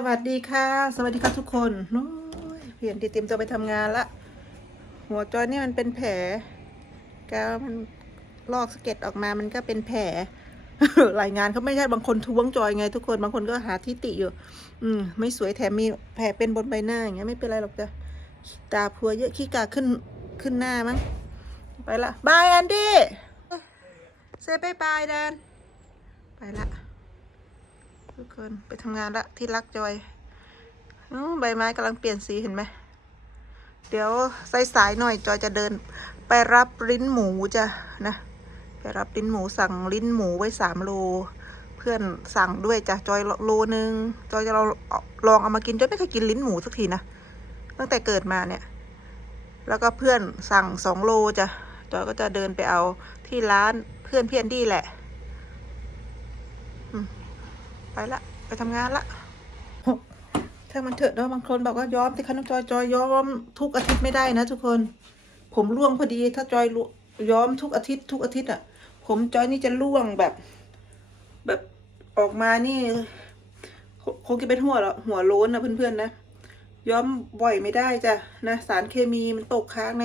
สวัสดีค่ะ สวัสดีค่ะทุกคนโอ้ยเปลี่ยนติเต็มจะไปทำงานละ หัวจอยนี่มันเป็นแผลกาวมันลอกสะเก็ดออกมามันก็เป็นแผลรายงานเขาไม่ใช่บางคนท้วงจอยไง ทุกคนบางคนก็หาที่ติอยู่ อืม ไม่สวยแถมมีแผลเป็นบนใบหน้าอย่างเงี้ยไม่เป็นไรหรอกจ้ะตาพัวเยอะขี้กาขึ้นขึ้นหน้ามั้งไปละบายแอนดี้เซบายบายแดนไปละ ทุกคนไปทำงานละที่รักจอยอใบไม้กำลังเปลี่ยนสีเห็นไหม เดี๋ยวสายๆหน่อยจอยจะเดิน ไปรับลิ้นหมูจ้ะนะ ไปรับลิ้นหมูสั่งลิ้นหมูไว้สามโล เพื่อนสั่งด้วยจ้ะจอยโลนึงจอยจะเราลองเอามากินจอยไม่เคยกินลิ้นหมูสักทีนะตั้งแต่เกิดมาเนี่ย แล้วก็เพื่อนสั่งสองโลจ้ะจอยก็จะเดินไปเอาที่ร้านเพื่อนเพียนดีแหละ ไปละ ไปทำงานละถ้ามันเถอะเนาะบางคนบอกว่าย้อมที่คันองจอยจอยย้อมทุกอาทิตย์ไม่ได้นะ ทุกคน ผมร่วงพอดี ถ้าจอยย้อมทุกอาทิตย์ ทุกอาทิตย์อะ ผมจอยนี่จะร่วงแบบ แบบออกมานี่คงจะเป็นหัวหรอหัวโล้นนะเพื่อนๆนะย้อมบ่อยไม่ได้จ้ะนะสารเคมีมันตกค้างใน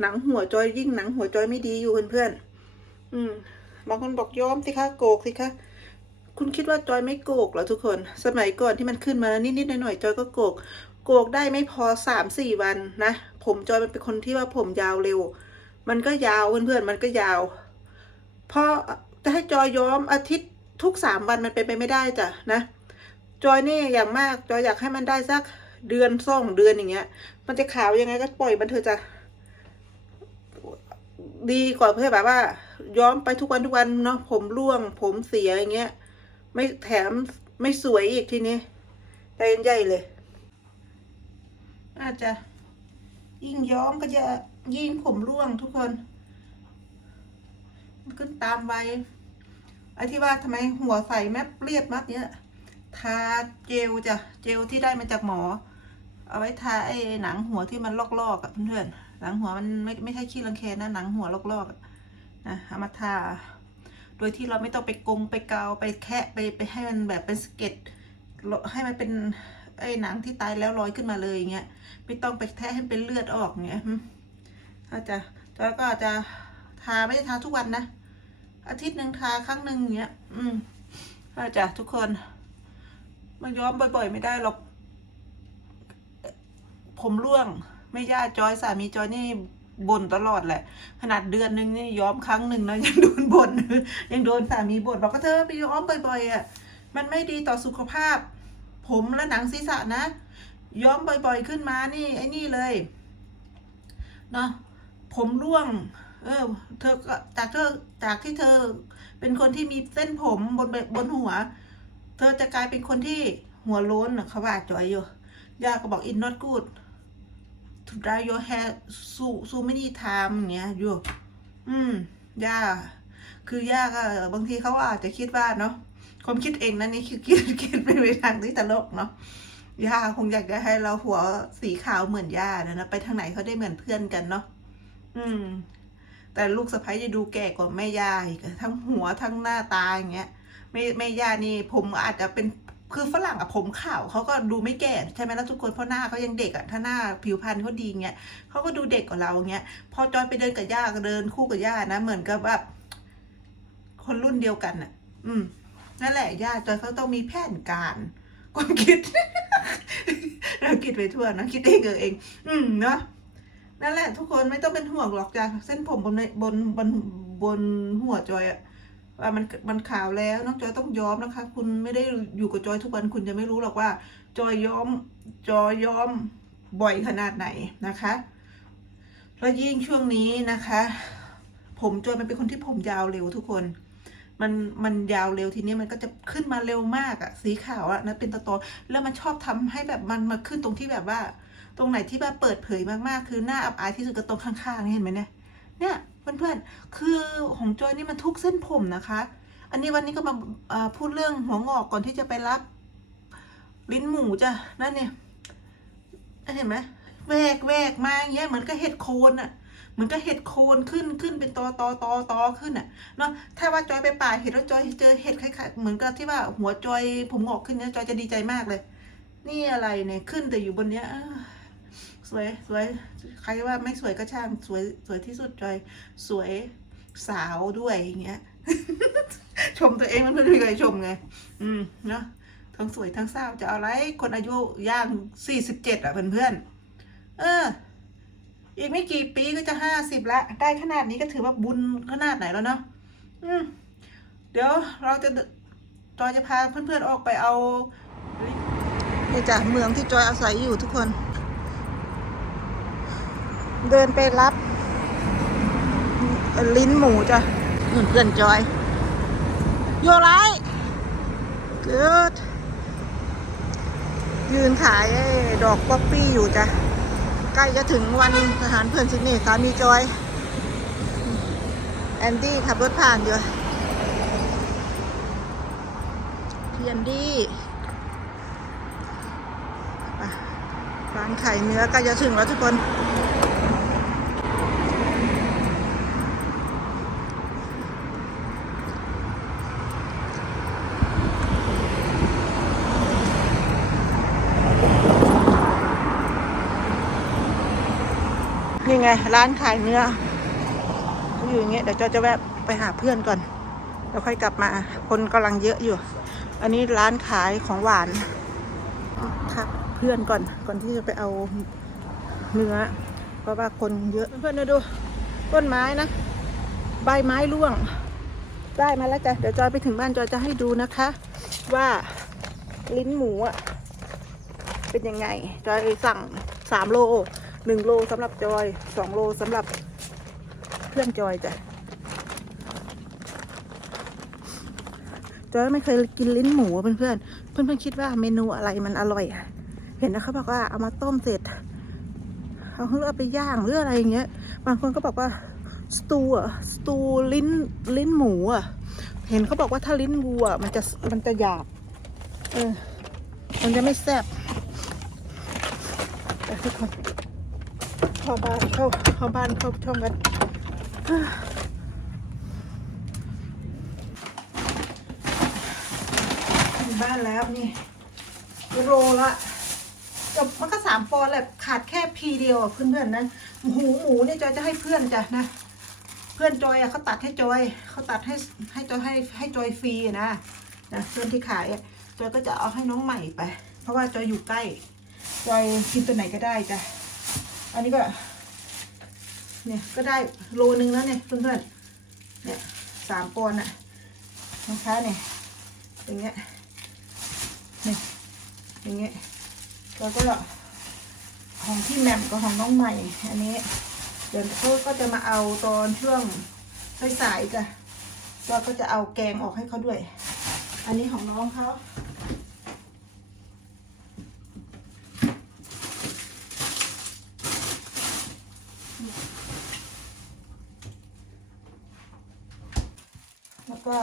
หนังหัวจอยยิ่งหนังหัวจอยไม่ดีอยู่เพื่อนๆอืมบางคนบอกย้อมสิคะโกกสิคะ คุณคิดว่าจอยไม่โกกเหรอทุกคน สมัยก่อนที่มันขึ้นมานิดๆหน่อยๆจอยก็โกก โกกได้ไม่พอสามสี่วันนะ ผมจอยมันเป็นคนที่ว่าผมยาวเร็ว มันก็ยาวเพื่อนๆมันก็ยาวพอจะให้จอยย้อมอาทิตย์ทุกสามวันมันเป็นไปไม่ได้จ้ะนะ จอยนี่อย่างมากจอยอยากให้มันได้สักเดือนสองเดือนอย่างเงี้ย มันจะขาวยังไงก็ปล่อยมันเถอะจ้ะดีกว่าเพื่อแบบว่า ย้อมไปทุกวันทุกวันเนาะผมร่วง ผมเสียอย่างเงี้ย ไม่แถมไม่สวยอีกทีนี้ใจใหญ่เลย อาจจะ ยิ่งย้อมก็จะยิ่งผมร่วงทุกคนขึ้นตามวัยไอ้ที่ว่าทำไมหัวใสแมปเรียบมัดเนี้ยทาเจลจ้ะเจลที่ได้มาจากหมอ เอาไว้ทาไอ้หนังหัวที่มันลอกๆอะเพื่อนๆหนังหัวมันไม่ไม่ใช่ขี้รังแคนะหนังหัวลอกๆอะนะเอามาทา ดยที่เราไม่ต้องไปกงไปกาวไปแคะไปไปให้มันแบบเป็นสเก็ตให้มันเป็นไอ้หนังที่ตายแล้วลอยขึ้นมาเลยอย่างเงี้ยไม่ต้องไปแทะให้เป็นเลือดออกอย่างเงี้ยถ้าจะแล้วก็จะทาไม่ได้ทาทุกวันนะอาทิตย์หนึ่งทาครั้งหนึ่งอย่างเงี้ย อืมถ้าจะทุกคนมันย้อมบ่อย ๆ ไม่ได้หรอกผมร่วง ไม่ย่าจอยสามีจอยนี่ บ่นตลอดแหละ ขนาดเดือนหนึ่งนี่ย้อมครั้งหนึ่งนะยังโดนบ่นยังโดนสามีบ่นบอกก็เธอไปย้อมบ่อยๆอะมันไม่ดีต่อสุขภาพ ผมและหนังศีรษะนะ ย้อมบ่อยๆขึ้นมานี่ไอ้นี่เลยเนาะผมร่วง เออ เธอก็จากเธอจากที่เธอ เป็นคนที่มีเส้นผมบนบนหัว เธอจะกลายเป็นคนที่หัวโล้นนะเขาว่าจอยอยู่ย่าก็บอก in not good to dry your hair so so many time อย่างเงี้ยอยู่อืมย่าคือย่าก็บางทีเขาอาจจะคิดว่าเนาะความคิดเองนะนี่คือคิดคิดไปในทางที่ตลกเนาะย่าคงอยากจะให้เราหัวสีขาวเหมือนย่านะนะไปทางไหนเขาได้เหมือนเพื่อนกันเนาะอืม แต่ลูกสะใภ้จะดูแก่กว่าแม่ย่าอีกทั้งหัวทั้งหน้าตาอย่างเงี้ยแม่แม่ย่านี่ผมอาจจะเป็น คือฝรั่งอะผมขาวเขาก็ดูไม่แก่ใช่ไหมล่ะทุกคนเพราะหน้าเขายังเด็กอะถ้าหน้าผิวพรรณเขาดีเงี้ยเขาก็ดูเด็กกว่าเราเงี้ยพอจอยไปเดินกับย่าเดินคู่กับย่านะ เหมือนกับว่าคนรุ่นเดียวกันอะอืมนั่นแหละย่าจอยเขาต้องมีแผนการความคิด เราคิดไปทั่วนะคิดเองเออเอง อืมเนาะนั่นแหละ ทุกคนไม่ต้องเป็นห่วงหรอกจ้ะเส้นผมบนในบนบนบนหัวจอยอะ ว่ามันมันขาวแล้วน้องจอยต้องย้อมนะคะ คุณไม่ได้อยู่กับจอยทุกวันคุณจะไม่รู้หรอกว่า จอยย้อมจอยย้อมบ่อยขนาดไหนนะคะแล้วยิ่งช่วงนี้นะคะ ผมจอยมันเป็นคนที่ผมยาวเร็วทุกคน มันมันยาวเร็วทีนี้มันก็จะขึ้นมาเร็วมากอะสีขาวอะนะเป็นตะตอแล้วมันชอบทำให้แบบมันมาขึ้นตรงที่แบบว่า ตรงไหนที่แบบเปิดเผยมากๆ คือหน้าอับอายที่สุดก็ตรงข้างๆเห็นไหมเนี่ยเนี่ย เพื่อนๆ คือของจอยนี่มันทุกเส้นผมนะคะ อันนี้วันนี้ก็มาพูดเรื่องหัวงอกก่อนที่จะไปรับ ลิ้นหมูจ้ะ นั่นเนี่ยเห็นไหมแวกแวกมาอย่างเงี้ยเหมือนกับเห็ดโคนอะเหมือนกับเห็ดโคนขึ้นขึ้นเป็นตอตอตอตอขึ้นอะเนาะถ้าว่าจอยไปป่าเห็ดแล้วจอยเจอเห็ดคล้ายๆเหมือนกับที่ว่าหัวจอยผมงอกขึ้นเนี่ยจอยจะดีใจมากเลย นี่อะไรเนี่ยขึ้นแต่อยู่บนเนี้ย สวยสวยใครว่าไม่สวยก็ช่างสวยสวยที่สุดจอยสวยสาวด้วยอย่างเงี้ย ชมตัวเองมันไม่มีใครชมไง อืมเนาะทั้งสวยทั้งสาวจะเอาอะไรคนอายุย่างสี่สิบเจ็ดอะเพื่อนๆเออ อีกไม่กี่ปีก็จะห้าสิบละ ได้ขนาดนี้ก็ถือว่าบุญขนาดไหนแล้วเนาะอืมเดี๋ยวเราจะจอยจะพาเพื่อนๆออกไปเอานี่จ้ะเมืองที่จอยอาศัยอยู่ทุกคน เดินไปรับ ลิ้นหมูจ้ะนู่นเพื่อนจอย โยไรเกิดยืนขายดอกป๊อปปี้อยู่จ้ะ ใกล้จะถึงวันทหารเพื่อนสินี่สามีจอย แอนดี้ขับรถผ่านอยู่พี่แอนดี้ร้านไข่เนื้อใกล้จะถึงแล้วทุกคน นี่ไง ร้านขายเนื้อเขาอยู่อย่างเงี้ยเดี๋ยวจอยจะแวะไปหาเพื่อนก่อนแล้วค่อยกลับมา คนกำลังเยอะอยู่ อันนี้ร้านขายของหวานทักเพื่อนก่อนก่อนที่จะไปเอาเนื้อ เพราะว่าคนเยอะเพื่อนๆดูต้นไม้นะ ใบไม้ร่วง ได้มาแล้วจ้ะเดี๋ยวจอยไปถึงบ้านจอยจะให้ดูนะคะ ว่าลิ้นหมูอะเป็นยังไง จอยสั่งสามโล หนึ่งโลสำหรับจอยสองโลสำหรับเพื่อนจอยจ้ะจอยไม่เคยกินลิ้นหมูเพื่อะเพื่อนเพื่อนคิดว่าเมนูอะไรมันอร่อย เห็นนะเขาบอกว่าเอามาต้มเสร็จเอาเลือไปย่างหรืออะไรอย่างเงี้ย บางคนก็บอกว่าสตูอะสตูลิ้นลิ้นหมูอะเห็นเขาบอกว่าถ้าลิ้นวัว มันจะมันจะหยาบเออมันจะไม่แซ่บไปทุกคน เข้าบ้านเข้าเข้าบ้านเข้าช่องกันถึงบ้านแล้วนี่โรละจบมันก็สามปอนด์แหละขาดแค่พีเดียวอะเพื่อนๆนะหมูหมูเนี่ยจอยจะให้เพื่อนจ้ะนะ เพื่อนจอยอะเขาตัดให้จอยเขาตัดให้ให้จอยให้ให้จอยฟรีนะนะเพื่อนที่ขายอะจอยก็จะเอาให้น้องใหม่ไป เพราะว่าจอยอยู่ใกล้จอยกินตัวไหนก็ได้จ้ะ อันนี้ก็เนี่ยก็ได้โลนึงแล้วเนี่ยเพื่อนๆเนี่ยสามปอนด์อะนะคะเนี่ยอย่างเงี้ยเนี่ยอย่างเงี้ยแล้วก็ของที่แหม่มกับของน้องใหม่ อันนี้ เดี๋ยวเขาก็จะมาเอาตอนช่วงสายๆจ้ะก็ก็จะเอาแกงออกให้เขาด้วย อันนี้ของน้องเขา แล้วก็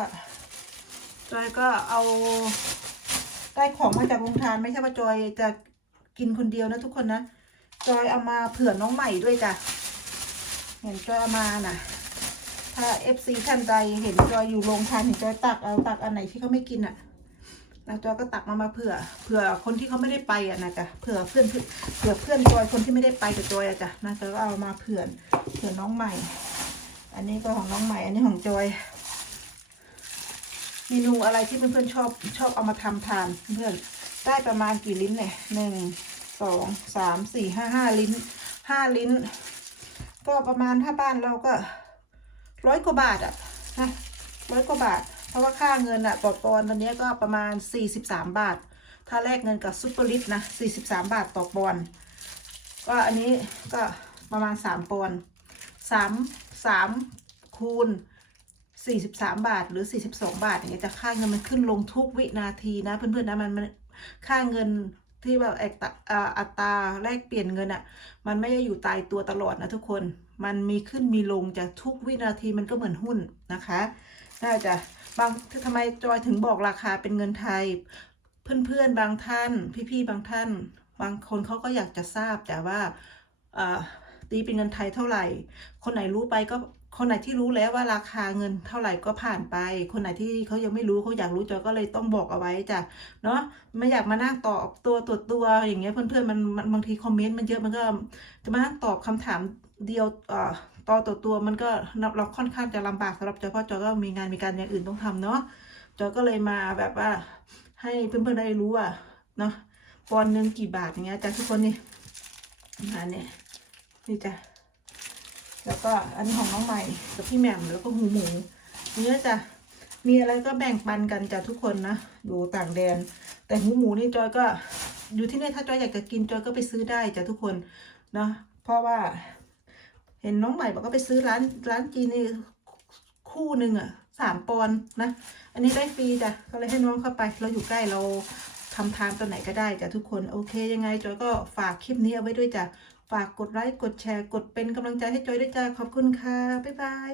จ อยก็เอาได้ของมาจากโรงทานไม่ใช่ว่าจอยจะกินคนเดียวนะทุกคนนะ จอยเอามาเผื่อน้องใหม่ด้วยจ้ะเห็นจอยเอามาน่ะ ถ้าเอฟซีท่านใดเห็นจอยอยู่โรงทานเห็นจอยตักเอาตักอันไหนที่เขาไม่กินอะแล้วจอยก็ตักมามาเผื่อเผื่อคนที่เขาไม่ได้ไปอะนะจ๊ะเผื่อเพื่อนเพื่อนเผื่อเพื่อนจอยคนที่ไม่ได้ไปกับจอยอะจ้ะนะจอยก็เอามาเผื่อเผื่อน้องใหม่ อันนี้ก็ของน้องใหม่ อันนี้ของจอย เมนูอะไรที่เพื่อนๆชอบชอบเอามาทำทานเพื่อนได้ประมาณกี่ลิ้นเนี่ยหนึ่งสองสามสี่ห้าห้าลิ้นห้าลิ้น ก็ประมาณถ้าบ้านเราก็ร้อยกว่าบาทอะนะร้อยกว่าบาท เพราะว่าค่าเงินอะต่อปอนตอนนี้ก็ประมาณสี่สิบสามบาท ถ้าแลกเงินกับซุปเปอร์ลิฟนะสี่สิบสามบาทต่อปอนก็อันนี้ก็ประมาณสามปอนสามสามคูณ 43 บาทหรือ 42 บาทอย่างเงี้ยแต่ค่าเงินมันขึ้นลงทุกวินาทีนะ เพื่อนๆนะมันมันค่าเงินที่แบบอัตราแลกเปลี่ยนเงินอะ่ะ มันไม่ได้อยู่ตายตัวตลอดนะทุกคน มันมีขึ้นมีลงจากทุกวินาทีมันก็เหมือนหุ้นนะคะ น่าจะบางทำไมจอยถึงบอกราคาเป็นเงินไทย เพื่อนๆบางท่าน พี่ๆบางท่าน บางคนเขาก็อยากจะทราบแต่ว่าตีเป็นเงินไทยเท่าไหร่ คนไหนรู้ไปก็ คนไหนที่รู้แล้วว่าราคาเงินเท่าไหร่ก็ผ่านไป คนไหนที่เขายังไม่รู้เขาอยากรู้จอยก็เลยต้องบอกเอาไว้จ้ะเนาะไม่อยากมานั่งตอบตัวตัวตัวอย่างเงี้ยเพื่อนๆมันมันบางทีคอมเมนต์มันเยอะมันก็จะมานั่งตอบคำถามเดียวเอ่อต่อตัวตัวมันก็เราค่อนข้างจะลำบากสำหรับจอยเพราะจอยก็มีงานมีการอย่างอื่นต้องทำเนาะจอยก็เลยมาแบบว่า ให้เพื่อนๆได้รู้ว่าเนาะปอนด์หนึ่งกี่บาทอย่างเงี้ยจ้ะทุกคนนี่มาเนี่ยนี่จ้ะ แล้วก็อันนี้ของน้องใหม่กับพี่แหม่มแล้วก็หูหมูเนื้อจะมีอะไรก็แบ่งปันกันจ้ะทุกคนนะอยู่ต่างแดน แต่หูหมูนี่จอยก็อยู่ที่นี่ถ้าจอยอยากจะกินจอยก็ไปซื้อได้จ้ะทุกคนนะเพราะว่า เห็นน้องใหม่บอกก็ไปซื้อร้านร้านจีนนี่คู่หนึ่งอะสามปอนนะ อันนี้ได้ฟรีจ้ะก็เลยให้น้องเข้าไป เราอยู่ใกล้เราทำทานตัวไหนก็ได้จ้ะทุกคน โอเคยังไงจอยก็ฝากคลิปนี้เอาไว้ด้วยจ้ะ ฝากกดไลค์ กดแชร์ กดเป็นกำลังใจให้จอยด้วยจ้าขอบคุณค่ะ บ๊ายบาย